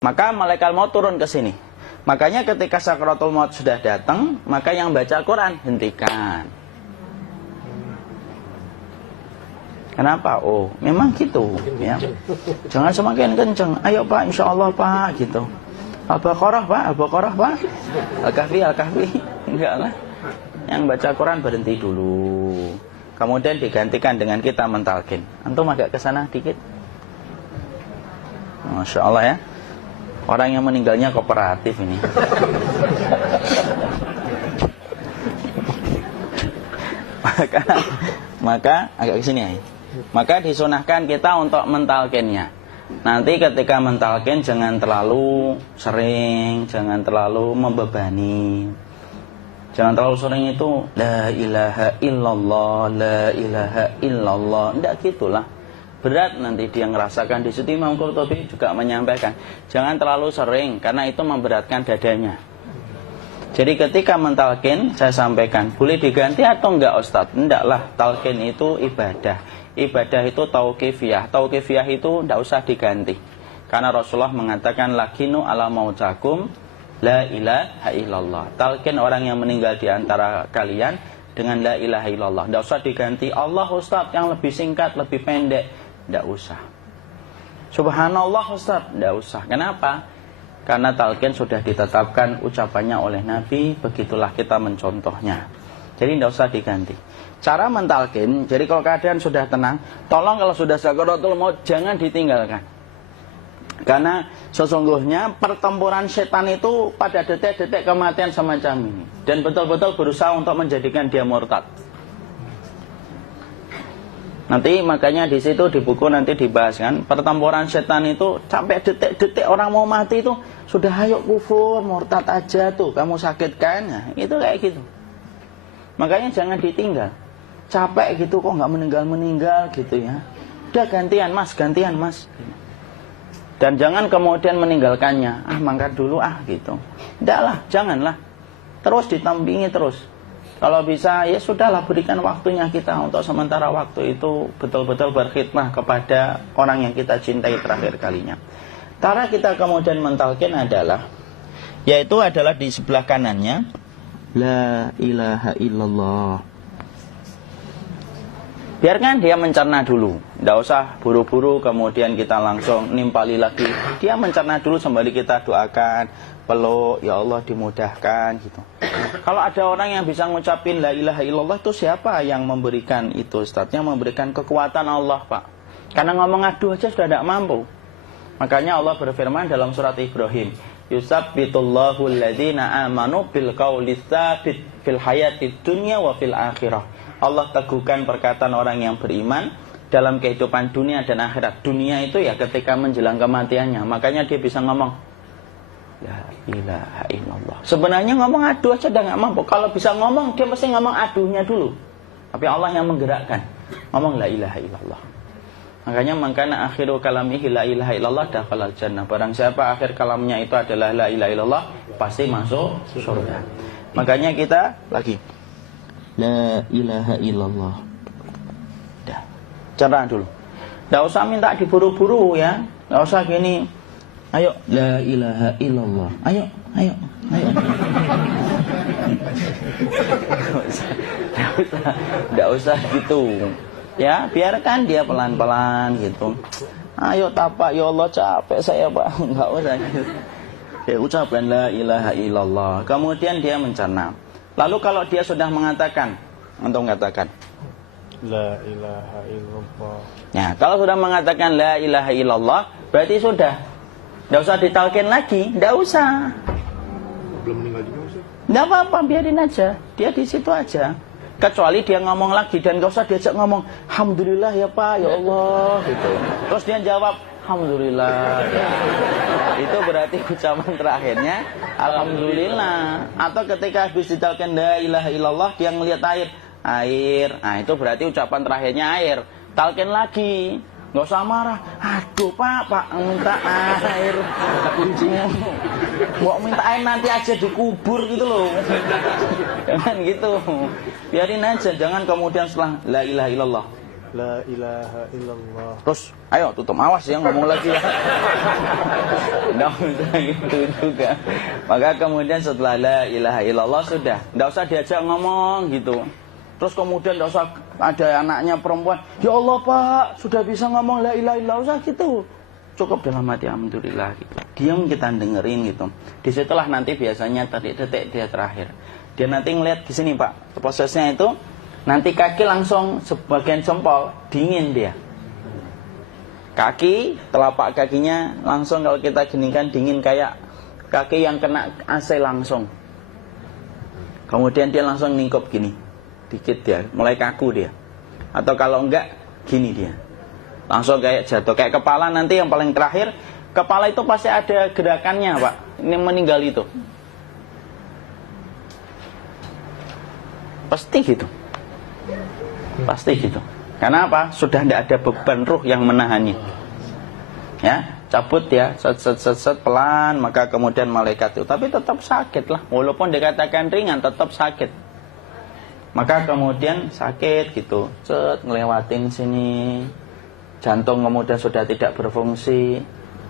Maka malaikat maut turun ke sini. Makanya ketika sakaratul maut sudah datang, maka yang baca Quran hentikan. Kenapa? Oh, memang gitu ya. Jangan semakin kencang. Ayo Pak, insya Allah Pak, gitu. Al-Baqarah Pak, Al-Baqarah Pak. Al-Kahfi, Al-Kahfi. Enggak lah. Yang baca Quran berhenti dulu. Kemudian digantikan dengan kita mentalkin. Antum agak ke sana dikit. Masya Allah ya. Orang yang meninggalnya kooperatif ini. maka agak ke sini ya. Maka disunahkan kita untuk mentalkinnya. Nanti ketika mentalkin jangan terlalu sering, jangan terlalu membebani. Jangan terlalu sering itu la ilaha illallah, la ilaha illallah. Tidak gitulah. Berat nanti dia ngerasakan. Di situ Imam Qurtubi juga menyampaikan, jangan terlalu sering karena itu memberatkan dadanya. Jadi ketika mentalkin, saya sampaikan, boleh diganti atau enggak Ustadz? Enggaklah, talkin itu ibadah. Ibadah itu tauqifiyah. Tauqifiyah itu enggak usah diganti. Karena Rasulullah mengatakan, lakinu ala mautakum la ilaha illallah. Talkin orang yang meninggal di antara kalian dengan la ilaha illallah. Enggak usah diganti Allah Ustadz yang lebih singkat, lebih pendek. Enggak usah. Subhanallah Ustadz, enggak usah. Kenapa? Karena talqin sudah ditetapkan ucapannya oleh Nabi, begitulah kita mencontohnya. Jadi tidak usah diganti. Cara mentalqin, jadi kalau keadaan sudah tenang, tolong kalau sudah sakaratul maut jangan ditinggalkan. Karena sesungguhnya pertempuran setan itu pada detik-detik kematian semacam ini. Dan betul-betul berusaha untuk menjadikan dia murtad. Nanti makanya di situ di buku nanti dibahas kan, pertempuran setan itu sampai detik-detik orang mau mati itu sudah ayo kufur, murtad aja tuh, kamu sakit kan? Nah, itu kayak gitu. Makanya jangan ditinggal. Capek gitu kok nggak meninggal gitu ya. Udah gantian mas. Dan jangan kemudian meninggalkannya. Mangkat dulu gitu. Tidaklah, janganlah. Terus ditampingi terus. Kalau bisa ya sudahlah, berikan waktunya kita untuk sementara waktu itu betul-betul berkhidmah kepada orang yang kita cintai terakhir kalinya. Cara kita kemudian mentalkin adalah, yaitu adalah di sebelah kanannya la ilaha illallah. Biarkan dia mencerna dulu, tidak usah buru-buru kemudian kita langsung nimpali lagi. Dia mencerna dulu sembari kita doakan, peluk, ya Allah dimudahkan gitu. Kalau ada orang yang bisa ngucapin la ilaha illallah, itu siapa yang memberikan itu Ustaz? Yang memberikan kekuatan Allah Pak. Karena ngomong aduh aja sudah tidak mampu. Makanya Allah berfirman dalam surat Ibrahim, yusabbitullahu alladhina amanu bil qawli tsabit fil hayatid dunya wa fil akhirah. Allah teguhkan perkataan orang yang beriman dalam kehidupan dunia dan akhirat. Dunia itu ya ketika menjelang kematiannya. Makanya dia bisa ngomong la ilaha illallah. Sebenarnya ngomong aduh aja udah gak mampu. Kalau bisa ngomong, dia mesti ngomong aduhnya dulu. Tapi Allah yang menggerakkan. Ngomong la ilaha illallah. Makanya mangkana akhiru kalamihi la ilaha illallah dakhalal jannah. Barang siapa akhir kalamnya itu adalah la ilaha illallah, pasti masuk surga. Makanya kita lagi la ilaha illallah. Dah. Cerna dulu. Enggak usah minta diburu-buru ya. Enggak usah gini. Ayo la ilaha illallah. Ayo. Enggak usah gitu. Ya, biarkan dia pelan-pelan gitu. Ayo tapak, ya Allah capek saya Pak. Enggak usah gitu. Ya, ucapkan la ilaha illallah. Kemudian dia mencerna. Lalu kalau dia sudah mengatakan, untuk mengatakan la ilaha illallah. Ya, kalau sudah mengatakan la ilaha illallah, berarti sudah. Tidak usah ditalkin lagi, tidak usah. Belum meninggal juga Ustaz? Tidak apa-apa, biarin aja. Dia di situ aja. Kecuali dia ngomong lagi dan gak usah diajak ngomong alhamdulillah ya Pak, ya Allah gitu. Terus dia jawab alhamdulillah. Itu berarti ucapan terakhirnya alhamdulillah. Atau ketika habis ditalkin la ilaha illallah, dia ngelihat air. Nah, itu berarti ucapan terakhirnya air. Talkin lagi. Nggak usah marah. Aduh Pak minta air. Kuncinya mau minta air nanti aja dikubur gitu loh. Jangan gitu. Biarin aja. Jangan kemudian setelah la ilaha illallah La ilaha illallah. Terus, ayo tutup, awas ya ngomong lagi ya. Nggak usah gitu juga. Maka kemudian setelah la ilaha illallah sudah, nggak usah diajak ngomong gitu. Terus kemudian nggak usah ada anaknya perempuan, ya Allah Pak, sudah bisa ngomong la ilaha illallah, usah gitu. Cukup dalam hati alhamdulillah gitu. Diam kita dengerin gitu. Disitulah nanti biasanya tadi detik dia terakhir. Dia nanti ngeliat di sini Pak, prosesnya itu. Nanti kaki langsung sebagian jempol dingin dia. Kaki, telapak kakinya langsung kalau kita geningkan dingin kayak kaki yang kena AC langsung. Kemudian dia langsung ningkup gini, dikit dia, mulai kaku dia. Atau kalau enggak, gini dia. Langsung kayak jatuh, kayak kepala nanti yang paling terakhir. Kepala itu pasti ada gerakannya Pak, ini meninggal itu. Pasti gitu. Pasti gitu. Karena apa? Sudah tidak ada beban ruh yang menahannya. Ya, cabut ya, set pelan, maka kemudian malaikat itu. Tapi tetap sakit lah. Walaupun dikatakan ringan, tetap sakit. Maka kemudian sakit gitu. Set ngelewatin sini. Jantung kemudian sudah tidak berfungsi.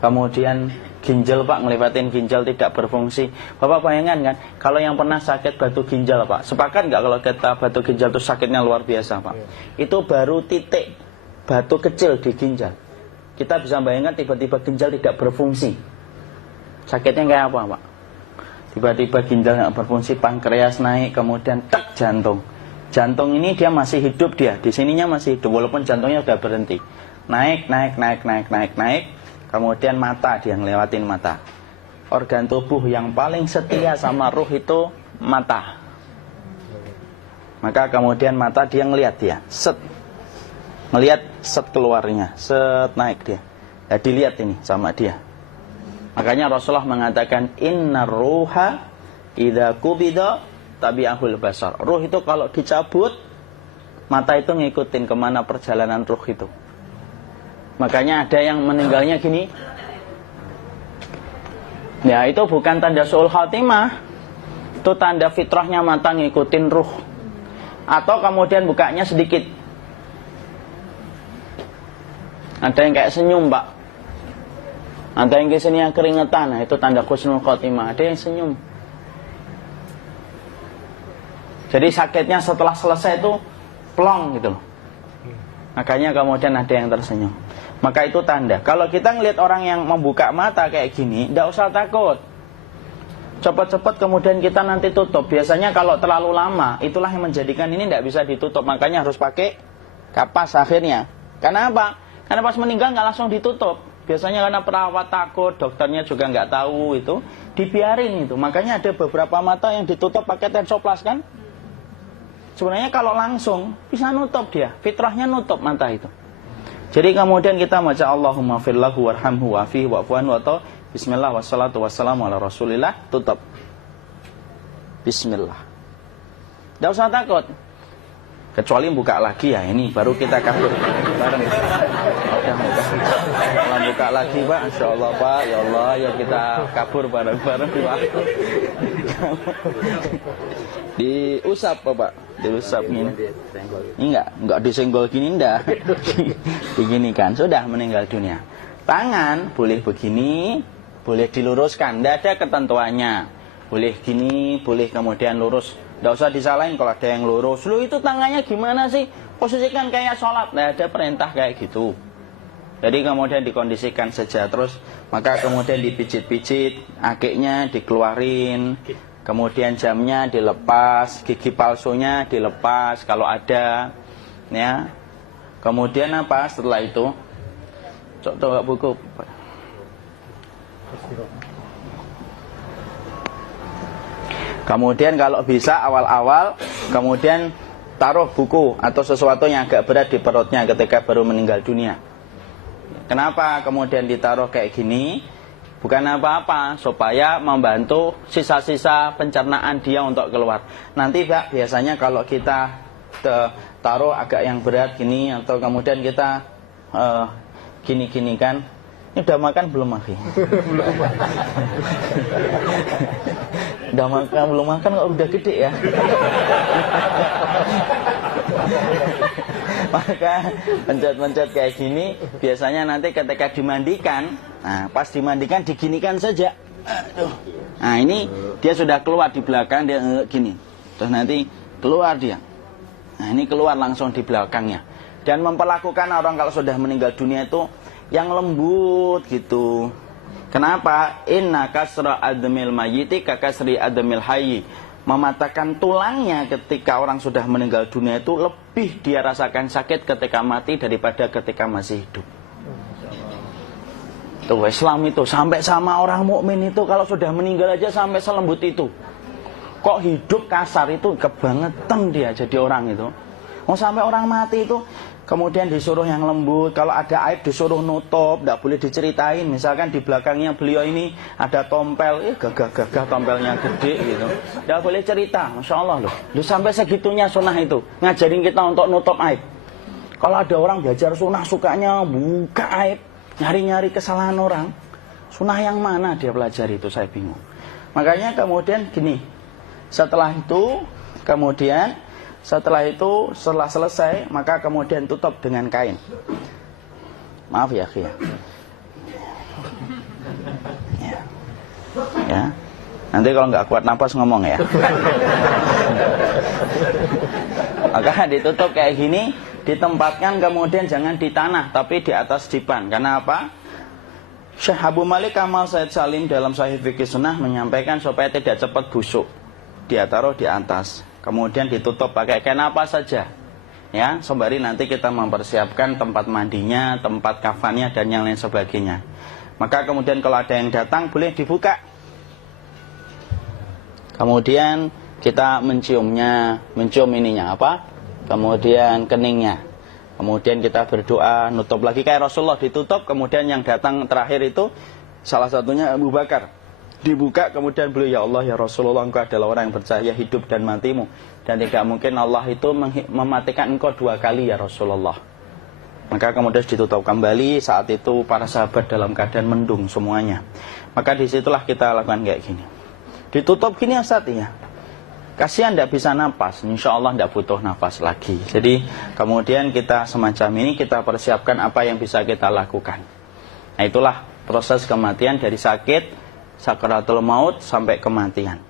Kemudian ginjal Pak, ngelewatin ginjal tidak berfungsi. Bapak bayangkan kan, kalau yang pernah sakit batu ginjal Pak, sepakat nggak kalau kita batu ginjal itu sakitnya luar biasa Pak? Itu baru titik batu kecil di ginjal. Kita bisa bayangkan tiba-tiba ginjal tidak berfungsi. Sakitnya kayak apa Pak? Tiba-tiba ginjal nggak berfungsi, pankreas naik, kemudian tak jantung. Jantung ini dia masih hidup dia, di sininya masih hidup walaupun jantungnya sudah berhenti. Naik. Kemudian mata, dia ngelewatin mata. Organ tubuh yang paling setia sama ruh itu mata. Maka kemudian mata dia ngelihat dia, set. Ngelihat set keluarnya, set naik dia. Ya dilihat ini sama dia. Makanya Rasulullah mengatakan innar ruha idza qubida tabi'ahul basar. Ruh itu kalau dicabut, mata itu ngikutin kemana perjalanan ruh itu. Makanya ada yang meninggalnya gini. Ya itu bukan tanda su'ul khatimah. Itu tanda fitrahnya mata ngikutin ruh. Atau kemudian bukanya sedikit. Ada yang kayak senyum Pak. Ada yang kesini yang keringetan. Nah, itu tanda husnul khatimah. Ada yang senyum. Jadi sakitnya setelah selesai itu plong gitu loh. Makanya kemudian ada yang tersenyum. Maka itu tanda. Kalau kita ngelihat orang yang membuka mata kayak gini, tidak usah takut. Cepat-cepat kemudian kita nanti tutup. Biasanya kalau terlalu lama, itulah yang menjadikan ini tidak bisa ditutup. Makanya harus pakai kapas akhirnya. Karena apa? Karena pas meninggal nggak langsung ditutup. Biasanya karena perawat takut, dokternya juga nggak tahu itu, dibiarin itu. Makanya ada beberapa mata yang ditutup pakai tensoplas kan? Sebenarnya kalau langsung bisa nutup dia, fitrahnya nutup mata itu. Jadi kemudian kita baca Allahumma firlahu warhamhu wa'afihi wa'fuanhu atau bismillah wassalatu wassalamu ala rasulillah, tutup. Bismillah. Tidak usah takut. Kecuali buka lagi ya, ini baru kita kabur bareng. Kalau buka lagi Pak, Insya Allah Pak, ya Allah ya kita kabur bareng-bareng Pak. Diusap Pak, diusap gini. Ini enggak disenggol gini enggak. Begini kan, sudah meninggal dunia. Tangan boleh begini, boleh diluruskan, enggak ada ketentuannya. Boleh gini, boleh kemudian lurus. Tidak usah disalahin kalau ada yang lurus. Lu itu tangannya gimana sih? Posisikan kayak sholat. Nah, ada perintah kayak gitu. Jadi kemudian dikondisikan saja. Terus maka kemudian dipijit-pijit, akiknya dikeluarin. Kemudian jamnya dilepas, gigi palsunya dilepas kalau ada. Ya. Kemudian apa setelah itu? Coba buku. Kemudian kalau bisa awal-awal kemudian taruh buku atau sesuatu yang agak berat di perutnya ketika baru meninggal dunia. Kenapa kemudian ditaruh kayak gini? Bukan apa-apa, supaya membantu sisa-sisa pencernaan dia untuk keluar. Nanti Pak, biasanya kalau kita taruh agak yang berat gini atau kemudian kita gini-gini kan, ini udah makan belum Akhi? Udah makan belum makan kok udah gede ya? Maka pencet-pencet kayak gini biasanya nanti ketika dimandikan, nah pas dimandikan diginikan saja. Aduh. Nah ini dia sudah keluar di belakang, dia gini. Terus nanti keluar dia. Nah ini keluar langsung di belakangnya. Dan memperlakukan orang kalau sudah meninggal dunia itu yang lembut gitu. Kenapa? Inna kasra admil mayyiti kakasri admil hayyi. Mematahkan tulangnya ketika orang sudah meninggal dunia itu lebih dia rasakan sakit ketika mati daripada ketika masih hidup. Tuh Islam itu sampai sama orang mukmin itu kalau sudah meninggal aja sampai selembut itu. Kok hidup kasar itu kebangetan dia jadi orang itu. Sampai orang mati itu kemudian disuruh yang lembut, kalau ada aib disuruh nutup, tidak boleh diceritain. Misalkan di belakangnya beliau ini ada tompel, gagah-gagah tompelnya gede gitu, tidak boleh cerita. Masya Allah loh, sampai segitunya sunnah itu ngajarin kita untuk nutup aib. Kalau ada orang belajar sunnah sukanya buka aib, nyari-nyari kesalahan orang, sunnah yang mana dia pelajari itu, saya bingung. Makanya kemudian gini, setelah selesai, maka kemudian tutup dengan kain. Maaf ya, Khi. Ya. Nanti kalau nggak kuat napas ngomong ya. Maka ditutup kayak gini, ditempatkan kemudian jangan di tanah, tapi di atas dipan. Karena apa? Syekh Abu Malik Kamal Said Salim dalam Sahih Fikih Sunnah menyampaikan supaya tidak cepat busuk. Dia taruh di atas. Kemudian ditutup pakai kain apa saja, ya, sembari nanti kita mempersiapkan tempat mandinya, tempat kafannya dan yang lain sebagainya. Maka kemudian kalau ada yang datang boleh dibuka. Kemudian kita mencium ininya apa? Kemudian keningnya. Kemudian kita berdoa, nutup lagi kayak Rasulullah ditutup. Kemudian yang datang terakhir itu salah satunya Abu Bakar. Dibuka kemudian beliau, ya Allah ya Rasulullah, engkau adalah orang yang percaya hidup dan matimu, dan tidak mungkin Allah itu mematikan engkau 2 kali ya Rasulullah. Maka kemudian ditutup kembali. Saat itu para sahabat dalam keadaan mendung semuanya. Maka disitulah kita lakukan kayak gini. Ditutup gini Ustaz ya, kasihan tidak bisa napas, insya Allah tidak butuh napas lagi. Jadi kemudian kita semacam ini, kita persiapkan apa yang bisa kita lakukan. Nah itulah proses kematian dari sakit sakaratul maut sampai kematian.